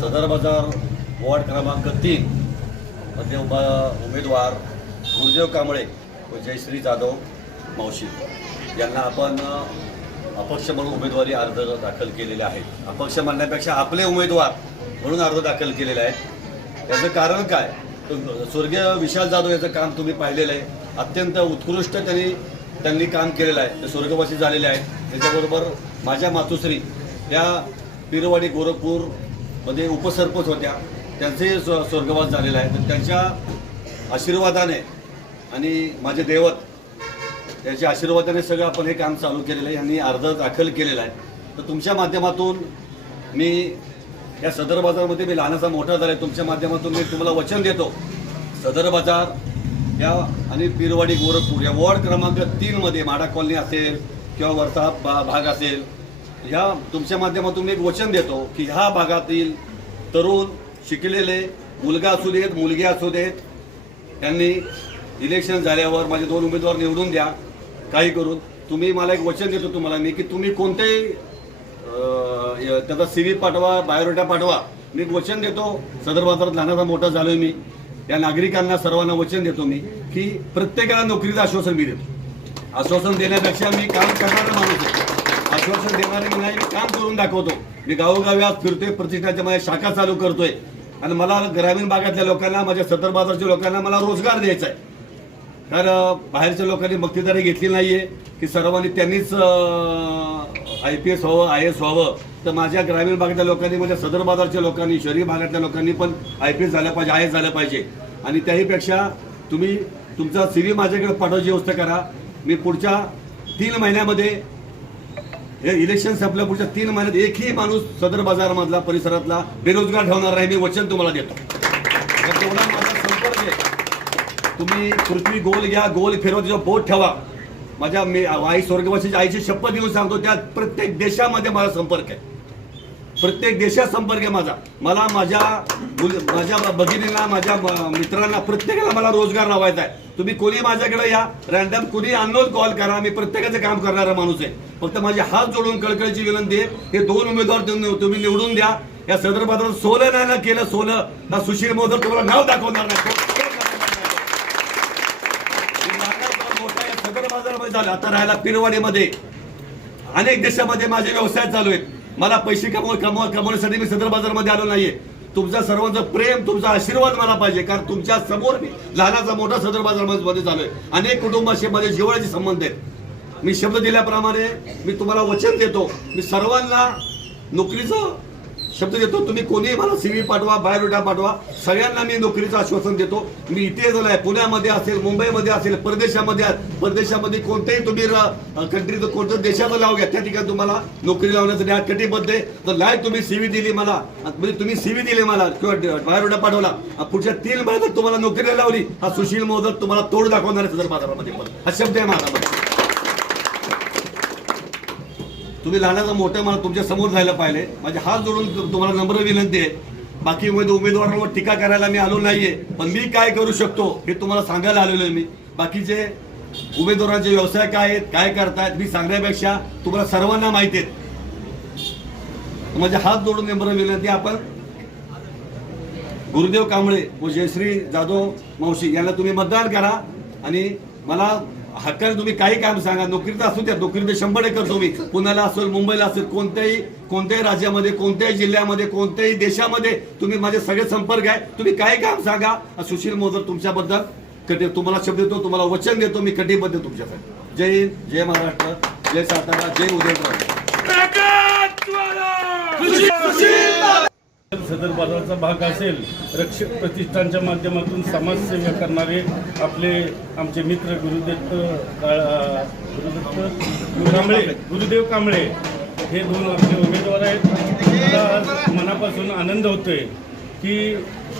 सदर बाजार वॉर्ड क्रमांक तीन मध्ये उभा उमेदवार गुरुदेव कांबळे व जयश्री जाधव मावशी. यांना आपण अपक्ष म्हणून उमेदवारी अर्ज दाखल केलेले आहेत. अपक्ष म्हणण्यापेक्षा आपले उमेदवार म्हणून अर्ज दाखल केलेले आहेत. याचं कारण काय? स्वर्गीय विशाल जाधव याचं काम तुम्ही पाहिलेलं आहे. अत्यंत उत्कृष्ट त्यांनी त्यांनी काम केलेलं आहे. ते स्वर्गवासी झालेले आहेत. त्याच्याबरोबर माझ्या मातोश्री या पिरवाडी मध्ये उपसरपंच होत्या. त्यांचेही स्व स्वर्गवास झालेला आहे. तर त्यांच्या आशीर्वादाने आणि माझे दैवत त्याच्या आशीर्वादाने सगळं आपण हे काम चालू केलेलं आहे. यांनी अर्ज दाखल केलेला आहे. तर तुमच्या माध्यमातून मी या सदर बाजारमध्ये मी लहानाचा मोठा झाला आहे. तुमच्या माध्यमातून मी तुम्हाला वचन देतो. सदर बाजार या आणि पिरवाडी गोरखपूर या वॉर्ड क्रमांक तीनमध्ये माडा कॉलनी असेल किंवा वरचा भा भाग असेल ह्या तुमच्या माध्यमातून मी एक वचन देतो की ह्या भागातील तरुण शिकलेले मुलगा असू देत मुलगी असू देत त्यांनी इलेक्शन झाल्यावर माझे दोन उमेदवार निवडून द्या काही करून. तुम्ही मला एक वचन देतो तुम्हाला मी की तुम्ही कोणतेही त्याचा सी व्ही पाठवा बायोडेटा पाठवा. मी एक वचन देतो सदर बाजारात लहानाचा मोठा झालोय मी. या नागरिकांना सर्वांना वचन देतो मी की प्रत्येकाला नोकरीचं आश्वासन मी देतो. आश्वासन देण्यापेक्षा मी काम करणारा माणूस आश्वासन देणारे मी नाही. काम करून दाखवतो. मी गावोगावी आज फिरतोय प्रतिष्ठानच्या माझ्या शाखा चालू करतोय. आणि मला ग्रामीण भागातल्या लोकांना माझ्या सदर बाजारच्या लोकांना मला रोजगार द्यायचा आहे. कारण बाहेरच्या लोकांनी मक्तेदारी घेतली नाहीये की सर्वांनी त्यांनीच आय पी एस व्हावं आय एस व्हावं. तर माझ्या ग्रामीण भागातल्या लोकांनी माझ्या सदर बाजारच्या लोकांनी शहरी भागातल्या लोकांनी पण आय पी एस झालं पाहिजे आय एस झालं पाहिजे. आणि त्याहीपेक्षा तुम्ही तुमचा सी व्ही माझ्याकडे पाठवायची व्यवस्था करा. मी पुढच्या तीन महिन्यामध्ये हे इलेक्शन संपल्या पुढच्या तीन महिन्यात एकही माणूस सदर बाजारमधला परिसरातला बेरोजगार ठेवणार नाही मी वचन तुम्हाला देतो. तेवढा माझा संपर्क आहे. तुम्ही पृथ्वी गोल घ्या गोल फिरव तिचा बोट ठेवा. माझ्या मी आई स्वर्गवासीच्या आईची शपथ घेऊन सांगतो त्या प्रत्येक देशामध्ये माझा संपर्क आहे. प्रत्येक देशात संपर्क आहे माझा. मला माझ्या मुल- माझ्या भगिनीला माझ्या मित्रांना प्रत्येकाला मला रोजगार लावायचा आहे. तुम्ही कोणी माझ्याकडे या रॅन्डम कोणी अननोन कॉल करा मी प्रत्येकाचं काम करणारा माणूस आहे. फक्त माझे हात जोडून कळकळीची विनंती आहे हे दोन उमेदवार तुम्ही निवडून द्या. या सदर सोलं नाही ना केलं सोलं. ना सुशील मोदक तुम्हाला नाव दाखवणार नाही. मोठा या सदर बाजारामध्ये झालं. आता राहायला पिरवाडीमध्ये. अनेक देशामध्ये माझे व्यवसाय चालू आहेत. मला पैसे कमव कमव कमवण्यासाठी मी सदर बाजारमध्ये आलो नाहीये. तुमचा सर्वांचं प्रेम तुमचा आशीर्वाद मला पाहिजे कारण तुमच्यासमोर मी लहानाचा मोठा सदर बाजारमध्ये चालू आहे अनेक कुटुंबाशी माझे जिव्हाळ्याचे संबंध आहेत. मी शब्द दिल्याप्रमाणे मी तुम्हाला वचन देतो. मी सर्वांना नोकरीचं शब्द देतो तुम्ही कोणीही मला सीव्ही पाठवा बायोडेटा पाठवा. सगळ्यांना मी नोकरीचं आश्वासन देतो. मी इथे झालोय पुण्यामध्ये असेल मुंबईमध्ये असेल परदेशामध्ये परदेशामध्ये कोणत्याही तुम्ही कंट्रीचं कोणत्या देशाचं लाव घ्या त्या ठिकाणी तुम्हाला नोकरी लावण्यासाठी हा कटिबद्ध आहे. तर लाय तुम्ही सीव्ही दिली मला म्हणजे तुम्ही सीव्ही दिली मला किंवा बायोडेटा पाठवला पुढच्या तीन महिन्यात तुम्हाला नोकरीला लावली हा सुशील मोदक तुम्हाला तोड दाखवणार आहे सदर बाजारामध्ये पण हा शब्द आहे माझा तुम्ही लहानाचं मोठं मला तुमच्यासमोर जायला पाहिजे माझे हात जोडून तुम्हाला नम्र विनंती आहे. बाकी उमेदवारांवर टीका करायला मी आलो नाहीये. पण मी काय करू शकतो हे तुम्हाला सांगायला आलेलो आहे मी. बाकीचे उमेदवारांचे व्यवसाय काय आहेत काय करतायत मी सांगण्यापेक्षा तुम्हाला सर्वांना माहिती आहेत माझे हात जोडून नम्र विनंती आपण गुरुदेव कांबळे व जयश्री जाधव मावशी यांना तुम्ही मतदान करा आणि मला हक्काने तुम्ही काही काम सांगा. नोकरीचं असू द्या. नोकरीचं शंभर करतो मी पुण्याला असेल मुंबईला असेल कोणत्याही कोणत्याही राज्यामध्ये कोणत्याही जिल्ह्यामध्ये कोणत्याही देशामध्ये तुम्ही माझे सगळे संपर्क आहे. तुम्ही काही काम सांगा. सुशील मोदक तुमच्याबद्दल कटी तुम्हाला शब्द देतो तुम्हाला वचन देतो. मी कटिबद्ध तुमच्यासाठी जय हिंद जय महाराष्ट्र जय सातारा जय उदयनराव. सदर बाजाराचा भाग असेल रक्षक प्रतिष्ठानच्या माध्यमातून समाजसेवा करणारे आपले आमचे मित्र गुरुदत्त काळ- गुरुदत्त कांबळे गुरुदेव कांबळे हे दोन आपले उमेदवार आहेत. मला मनापासून आनंद होतोय की